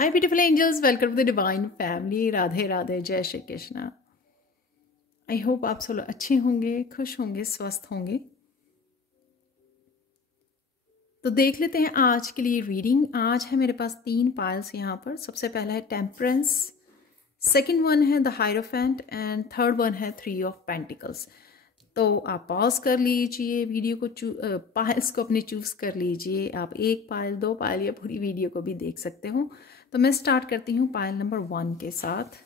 Hi beautiful angels, welcome to the divine family. Radhe Radhe, जय Shri Krishna. I hope आप सब अच्छे होंगे, खुश होंगे, स्वस्थ होंगे। तो देख लेते हैं आज के लिए रीडिंग। आज है मेरे पास 3 पाइल्स यहाँ पर। सबसे पहला है टेम्परेंस, सेकंड वन है the hierophant and third one है 3 ऑफ पेंटिकल्स। तो आप पॉज कर लीजिए वीडियो को, पाइल्स को अपने चूज कर लीजिए। आप 1 पाइल, 2 पाइल या पूरी वीडियो को भी देख सकते हो। तो मैं स्टार्ट करती हूँ पाइल नंबर 1 के साथ।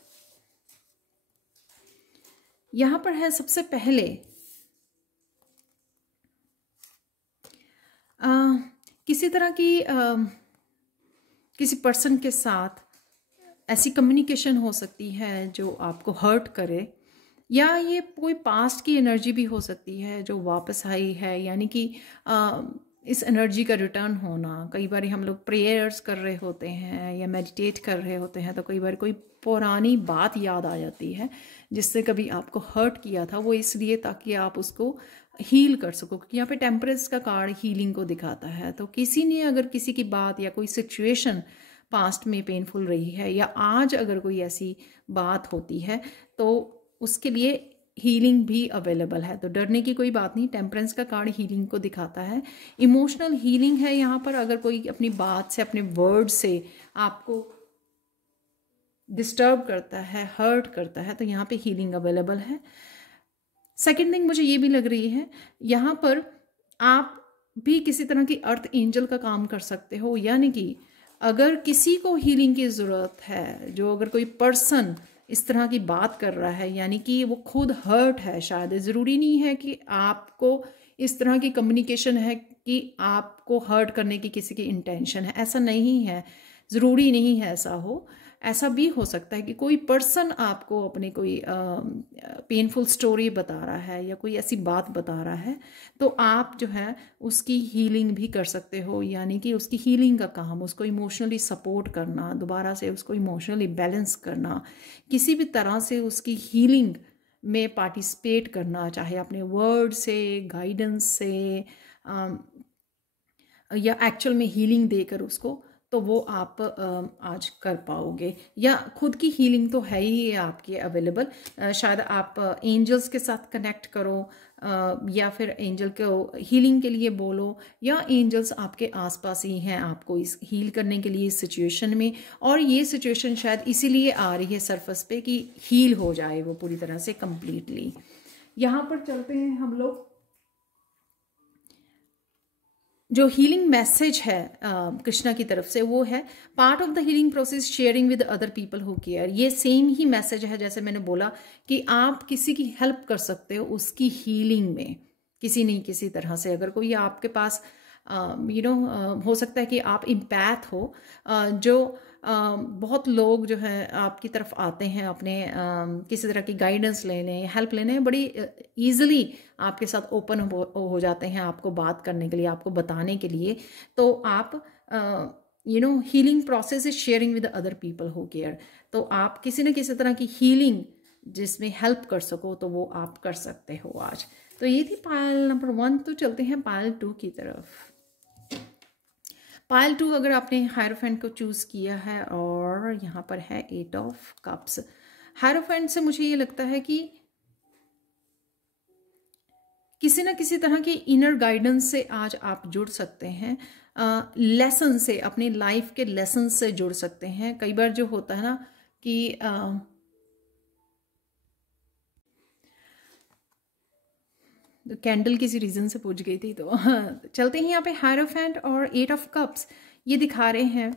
यहाँ पर है सबसे पहले किसी तरह की किसी पर्सन के साथ ऐसी कम्युनिकेशन हो सकती है जो आपको हर्ट करे, या ये कोई पास्ट की एनर्जी भी हो सकती है जो वापस आई है, यानी कि इस एनर्जी का रिटर्न होना। कई बार हम लोग प्रेयर्स कर रहे होते हैं या मेडिटेट कर रहे होते हैं तो कई बार कोई पुरानी बात याद आ जाती है जिससे कभी आपको हर्ट किया था, वो इसलिए ताकि आप उसको हील कर सको, क्योंकि यहाँ पे टेम्परेंस का कार्ड हीलिंग को दिखाता है। तो किसी ने अगर किसी की बात या कोई सिचुएशन पास्ट में पेनफुल रही है या आज अगर कोई ऐसी बात होती है तो उसके लिए हीलिंग भी अवेलेबल है। तो डरने की कोई बात नहीं। टेम्परेंस का कार्ड हीलिंग को दिखाता है। इमोशनल हीलिंग है यहाँ पर। अगर कोई अपनी बात से, अपने वर्ड से आपको डिस्टर्ब करता है, हर्ट करता है, तो यहाँ पे हीलिंग अवेलेबल है। सेकेंड थिंग मुझे ये भी लग रही है, यहाँ पर आप भी किसी तरह की अर्थ एंजल का काम कर सकते हो। यानी कि अगर किसी को हीलिंग की ज़रूरत है, जो अगर कोई पर्सन इस तरह की बात कर रहा है, यानी कि वो खुद हर्ट है, शायद ज़रूरी नहीं है कि आपको इस तरह की कम्युनिकेशन है कि आपको हर्ट करने की किसी की इंटेंशन है, ऐसा नहीं है, ज़रूरी नहीं है ऐसा हो। ऐसा भी हो सकता है कि कोई पर्सन आपको अपनी कोई पेनफुल स्टोरी बता रहा है या कोई ऐसी बात बता रहा है, तो आप जो है उसकी हीलिंग भी कर सकते हो। यानी कि उसकी हीलिंग का काम, उसको इमोशनली सपोर्ट करना, दोबारा से उसको इमोशनली बैलेंस करना, किसी भी तरह से उसकी हीलिंग में पार्टिसिपेट करना, चाहे अपने वर्ड से, गाइडेंस से, या एक्चुअल में हीलिंग देकर उसको, तो वो आप आज कर पाओगे। या खुद की हीलिंग तो है ही आपकी अवेलेबल। शायद आप एंजल्स के साथ कनेक्ट करो, या फिर एंजल को हीलिंग के लिए बोलो, या एंजल्स आपके आसपास ही हैं आपको इस हील करने के लिए इस सिचुएशन में। और ये सिचुएशन शायद इसीलिए आ रही है सरफेस पे कि हील हो जाए वो पूरी तरह से कंप्लीटली। यहाँ पर चलते हैं हम लोग। जो हीलिंग मैसेज है कृष्णा की तरफ से, वो है part of the healing process sharing with other people who care. ये सेम ही मैसेज है जैसे मैंने बोला कि आप किसी की हेल्प कर सकते हो उसकी हीलिंग में, किसी नहीं किसी तरह से। अगर कोई आपके पास हो सकता है कि आप इम्पैथ हो, जो बहुत लोग जो है आपकी तरफ आते हैं अपने किसी तरह की गाइडेंस लेने, हेल्प लेने, बड़ी ईजिली आपके साथ ओपन हो जाते हैं आपको बात करने के लिए, आपको बताने के लिए। तो आप healing process is sharing with other people who care. तो आप किसी न किसी तरह की हीलिंग जिसमें हेल्प कर सको तो वो आप कर सकते हो आज। तो ये थी पायल नंबर 1। तो चलते हैं पायल 2 की तरफ। पायल 2 अगर आपने हायरोफेंट को चूज किया है और यहाँ पर है 8 ऑफ कप्स। हायरोफेंट से मुझे ये लगता है कि किसी न किसी तरह की इनर गाइडेंस से आज आप जुड़ सकते हैं, लेसन से, अपनी लाइफ के लेसन से जुड़ सकते हैं। कई बार जो होता है ना कि तो कैंडल किसी रीजन से पूछ गई थी। तो चलते हैं यहाँ पे हायरोफेंट और 8 ऑफ कप्स। ये दिखा रहे हैं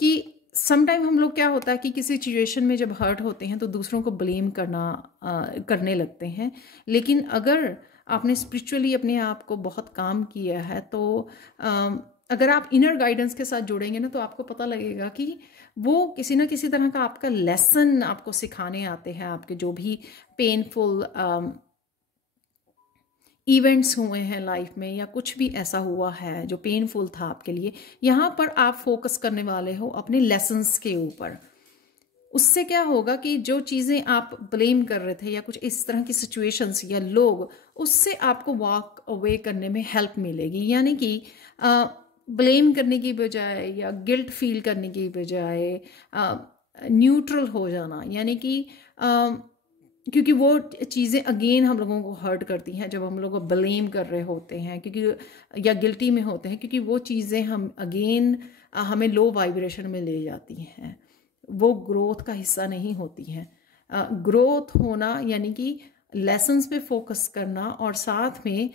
कि समटाइम हम लोग, क्या होता है कि किसी सिचुएशन में जब हर्ट होते हैं तो दूसरों को ब्लेम करने लगते हैं। लेकिन अगर आपने स्पिरिचुअली अपने आप को बहुत काम किया है तो अगर आप इनर गाइडेंस के साथ जुड़ेंगे ना, तो आपको पता लगेगा कि वो किसी ना किसी तरह का आपका लेसन आपको सिखाने आते हैं। आपके जो भी पेनफुल इवेंट्स हुए हैं लाइफ में, या कुछ भी ऐसा हुआ है जो पेनफुल था आपके लिए, यहाँ पर आप फोकस करने वाले हो अपने लेसन्स के ऊपर। उससे क्या होगा कि जो चीज़ें आप ब्लेम कर रहे थे या कुछ इस तरह की सिचुएशंस या लोग, उससे आपको वॉक अवे करने में हेल्प मिलेगी। यानी कि ब्लेम करने की बजाय या गिल्ट फील करने की बजाय न्यूट्रल हो जाना, यानी कि क्योंकि वो चीज़ें अगेन हम लोगों को हर्ट करती हैं जब हम लोग ब्लेम कर रहे होते हैं, क्योंकि या गिल्टी में होते हैं, क्योंकि वो चीज़ें हम अगेन हमें लो वाइब्रेशन में ले जाती हैं, वो ग्रोथ का हिस्सा नहीं होती हैं। ग्रोथ होना यानी कि लेसन्स पे फोकस करना और साथ में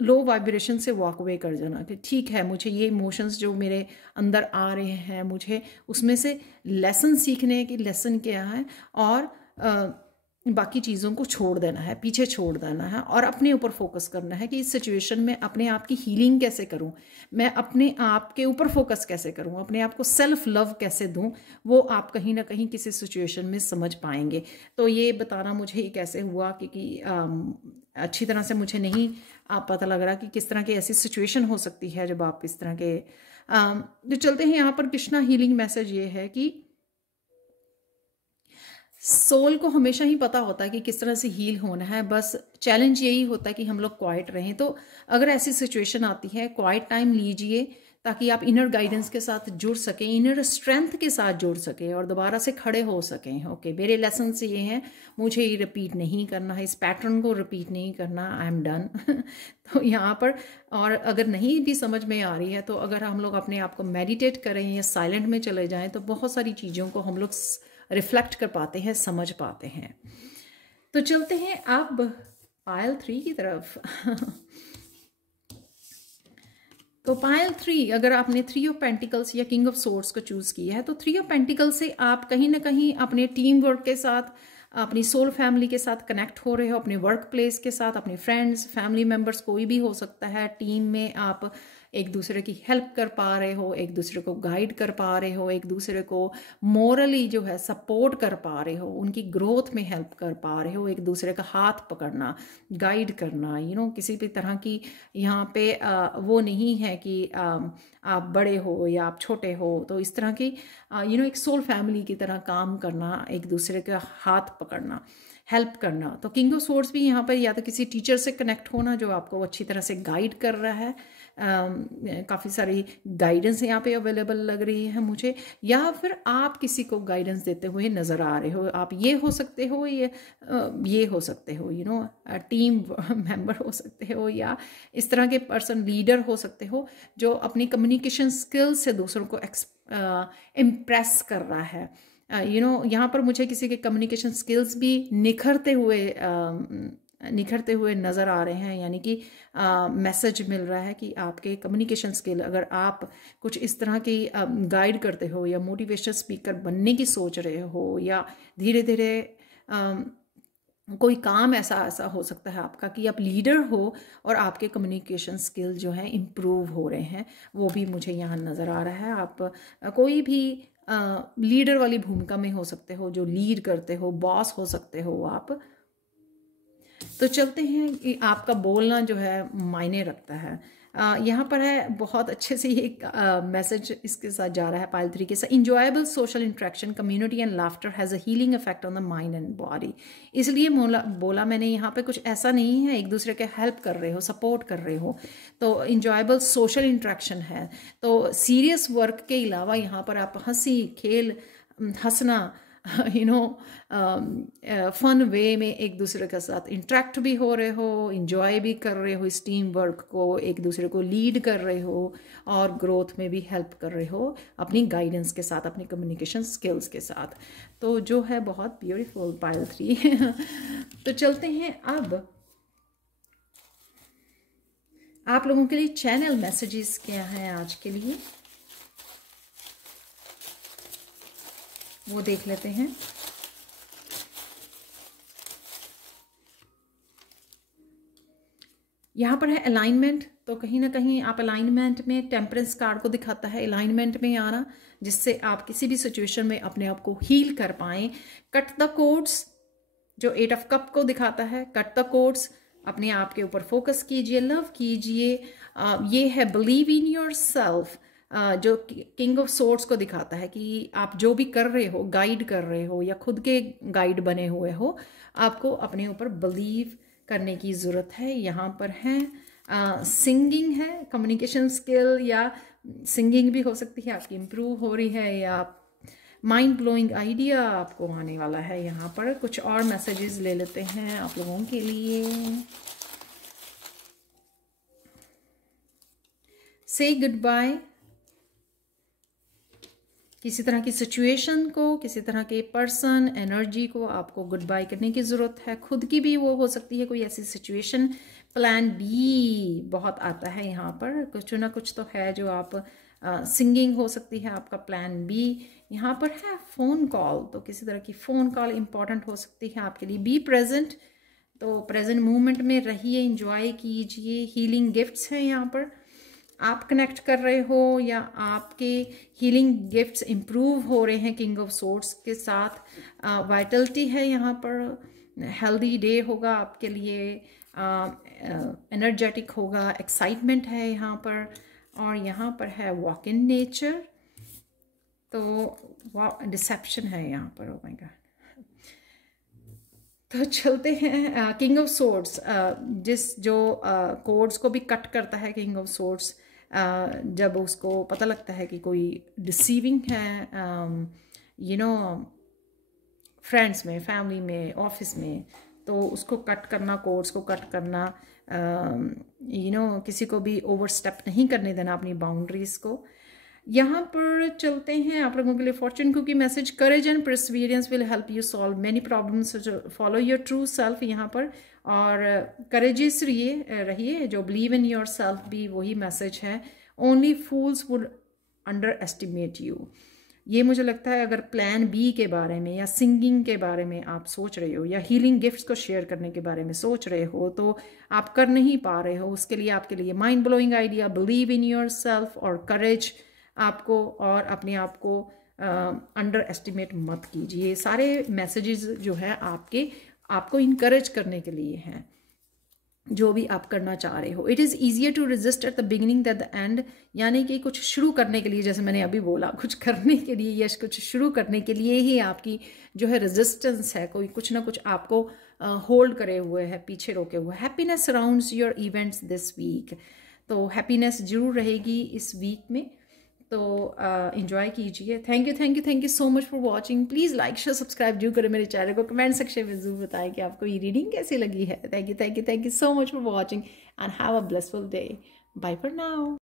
लो वाइब्रेशन से वॉक अवे कर जाना कि ठीक है, मुझे ये इमोशंस जो मेरे अंदर आ रहे हैं, मुझे उसमें से लेसन सीखने हैं कि लेसन क्या है, और बाकी चीज़ों को छोड़ देना है, पीछे छोड़ देना है और अपने ऊपर फोकस करना है कि इस सिचुएशन में अपने आप की हीलिंग कैसे करूं, मैं अपने आप के ऊपर फोकस कैसे करूं, अपने आप को सेल्फ लव कैसे दूं, वो आप कहीं ना कहीं किसी सिचुएशन में समझ पाएंगे। तो ये बताना मुझे कैसे हुआ, क्योंकि अच्छी तरह से मुझे नहीं पता लग रहा कि किस तरह की ऐसी सिचुएशन हो सकती है जब आप इस तरह के जो चलते हैं। यहाँ पर कृष्णा हीलिंग मैसेज ये है कि सोल को हमेशा ही पता होता है कि किस तरह से हील होना है, बस चैलेंज यही होता है कि हम लोग क्वाइट रहें। तो अगर ऐसी सिचुएशन आती है, क्वाइट टाइम लीजिए ताकि आप इनर गाइडेंस के साथ जुड़ सकें, इनर स्ट्रेंथ के साथ जुड़ सकें और दोबारा से खड़े हो सकें। ओके, मेरे लेसन से ये हैं, मुझे ये रिपीट नहीं करना है, इस पैटर्न को रिपीट नहीं करना, आई एम डन। तो यहाँ पर, और अगर नहीं भी समझ में आ रही है तो अगर हम लोग अपने आप को मेडिटेट करें या साइलेंट में चले जाएं तो बहुत सारी चीज़ों को हम लोग रिफ्लेक्ट कर पाते हैं, समझ पाते हैं। तो चलते हैं अब पायल 3 की तरफ। तो पायल 3, अगर आपने 3 ऑफ पेंटिकल्स या किंग ऑफ सोर्ड्स को चूज किया है तो 3 ऑफ पेंटिकल्स से आप कहीं ना कहीं अपने टीम वर्क के साथ, अपनी सोल फैमिली के साथ कनेक्ट हो रहे हो, अपने वर्क प्लेस के साथ, अपने फ्रेंड्स, फैमिली मेम्बर्स, कोई भी हो सकता है, टीम में आप एक दूसरे की हेल्प कर पा रहे हो, एक दूसरे को गाइड कर पा रहे हो, एक दूसरे को मोरली जो है सपोर्ट कर पा रहे हो, उनकी ग्रोथ में हेल्प कर पा रहे हो, एक दूसरे का हाथ पकड़ना, गाइड करना, किसी भी तरह की यहाँ पे वो नहीं है कि आप बड़े हो या आप छोटे हो, तो इस तरह की एक सोल फैमिली की तरह काम करना, एक दूसरे का हाथ पकड़ना, हेल्प करना। तो किंग ऑफ सोर्ड्स भी यहाँ पर या तो किसी टीचर से कनेक्ट होना जो आपको अच्छी तरह से गाइड कर रहा है, काफ़ी सारी गाइडेंस यहाँ पे अवेलेबल लग रही है मुझे, या फिर आप किसी को गाइडेंस देते हुए नज़र आ रहे हो। आप ये हो सकते हो, ये हो सकते हो, टीम मेंबर हो सकते हो, या इस तरह के पर्सन, लीडर हो सकते हो जो अपनी कम्युनिकेशन स्किल्स से दूसरों को इम्प्रेस कर रहा है। यहाँ पर मुझे किसी के कम्युनिकेशन स्किल्स भी निखरते हुए नज़र आ रहे हैं, यानी कि मैसेज मिल रहा है कि आपके कम्युनिकेशन स्किल, अगर आप कुछ इस तरह की गाइड करते हो या मोटिवेशनल स्पीकर बनने की सोच रहे हो, या धीरे धीरे कोई काम ऐसा हो सकता है आपका कि आप लीडर हो और आपके कम्युनिकेशन स्किल जो है इम्प्रूव हो रहे हैं, वो भी मुझे यहाँ नज़र आ रहा है। आप कोई भी लीडर वाली भूमिका में हो सकते हो, जो लीड करते हो, बॉस हो सकते हो आप। तो चलते हैं कि आपका बोलना जो है मायने रखता है। यहाँ पर है बहुत अच्छे से ये मैसेज इसके साथ जा रहा है पायल 3 के साथ, enjoyable social interaction, community and laughter has a healing effect on the mind and body. इसलिए बोला मैंने यहाँ पे कुछ ऐसा नहीं है, एक दूसरे के हेल्प कर रहे हो, सपोर्ट कर रहे हो, तो इंजॉयबल सोशल इंट्रैक्शन है। तो सीरियस वर्क के अलावा यहाँ पर आप हंसी खेल, हंसना, फन वे में एक दूसरे के साथ इंटरेक्ट भी हो रहे हो, इंजॉय भी कर रहे हो इस टीम वर्क को, एक दूसरे को लीड कर रहे हो और ग्रोथ में भी हेल्प कर रहे हो अपनी गाइडेंस के साथ, अपनी कम्युनिकेशन स्किल्स के साथ। तो जो है बहुत ब्यूटीफुल पायल 3। तो चलते हैं अब आप लोगों के लिए चैनल मैसेजेस क्या हैं आज के लिए, वो देख लेते हैं। यहाँ पर है अलाइनमेंट, तो कहीं ना कहीं आप अलाइनमेंट में, टेम्परेंस कार्ड को दिखाता है अलाइनमेंट में आना, जिससे आप किसी भी सिचुएशन में अपने आप को हील कर पाएं। कट द कोड्स, जो 8 ऑफ कप को दिखाता है, कट द कोड्स, अपने आप के ऊपर फोकस कीजिए, लव कीजिए। ये है बिलीव इन योर सेल्फ, जो किंग ऑफ सोर्ड्स को दिखाता है कि आप जो भी कर रहे हो, गाइड कर रहे हो या खुद के गाइड बने हुए हो, आपको अपने ऊपर बिलीव करने की ज़रूरत है। यहाँ पर है सिंगिंग है, कम्युनिकेशन स्किल या सिंगिंग भी हो सकती है आपकी इम्प्रूव हो रही है, या माइंड ब्लोइंग आइडिया आपको आने वाला है। यहाँ पर कुछ और मैसेजेस ले लेते हैं आप लोगों के लिए। से गुड बाय, किसी तरह की सिचुएशन को, किसी तरह के पर्सन, एनर्जी को आपको गुड बाय करने की ज़रूरत है। खुद की भी वो हो सकती है कोई ऐसी सिचुएशन। प्लान बी बहुत आता है यहाँ पर, कुछ ना कुछ तो है जो आप सिंगिंग हो सकती है आपका प्लान बी। यहाँ पर है फ़ोन कॉल, तो किसी तरह की फ़ोन कॉल इंपॉर्टेंट हो सकती है आपके लिए। बी प्रेजेंट, तो प्रेजेंट मोमेंट में रहिए, इंजॉय कीजिए। हीलिंग गिफ्ट्स हैं यहाँ पर, आप कनेक्ट कर रहे हो या आपके हीलिंग गिफ्ट्स इम्प्रूव हो रहे हैं किंग ऑफ सोर्ड्स के साथ। वाइटलिटी है यहाँ पर, हेल्दी डे होगा आपके लिए, एनर्जेटिक होगा, एक्साइटमेंट है यहाँ पर। और यहाँ पर है वॉक इन नेचर, तो डिसेप्शन है यहाँ पर। ओ माय गॉड, तो चलते हैं किंग ऑफ सोर्ड्स, जो कोड्स को भी कट करता है किंग ऑफ सोर्ड्स। जब उसको पता लगता है कि कोई डिसीविंग है, फ्रेंड्स में, फैमिली में, ऑफिस में, तो उसको कट करना, कोड्स को कट करना, किसी को भी ओवरस्टेप नहीं करने देना अपनी बाउंड्रीज को। यहाँ पर चलते हैं आप लोगों के लिए fortune cookie message. Courage and perseverance will help you solve many problems, follow your true self यहाँ पर, और करेजियस रहिए, जो बिलीव इन योर सेल्फ भी वही मैसेज है। Only fools would under estimate you. ये मुझे लगता है अगर प्लान बी के बारे में या सिंगिंग के बारे में आप सोच रहे हो, या हीलिंग गिफ्ट्स को शेयर करने के बारे में सोच रहे हो, तो आप कर नहीं पा रहे हो, उसके लिए आपके लिए mind blowing idea, believe in your self और करेज आपको, और अपने आप को अंडर एस्टिमेट मत कीजिए। सारे मैसेजेस जो है आपको इनकरेज करने के लिए हैं, जो भी आप करना चाह रहे हो। It is easier to resist at the beginning than the end, यानी कि कुछ शुरू करने के लिए, जैसे मैंने अभी बोला, कुछ करने के लिए या कुछ शुरू करने के लिए ही आपकी जो है रेजिस्टेंस है, कोई कुछ ना कुछ आपको होल्ड करे हुए है, पीछे रोके हुए। Happiness surrounds your events this week, तो हैप्पीनेस जरूर रहेगी इस वीक में, तो एंजॉय कीजिए। Thank you so much for watching. Please like share subscribe जरूर करें मेरे चैनल को। कमेंट सेक्शन में जरूर बताएं कि आपको ये रीडिंग कैसी लगी है। Thank you so much for watching and have a blessful day. Bye for now.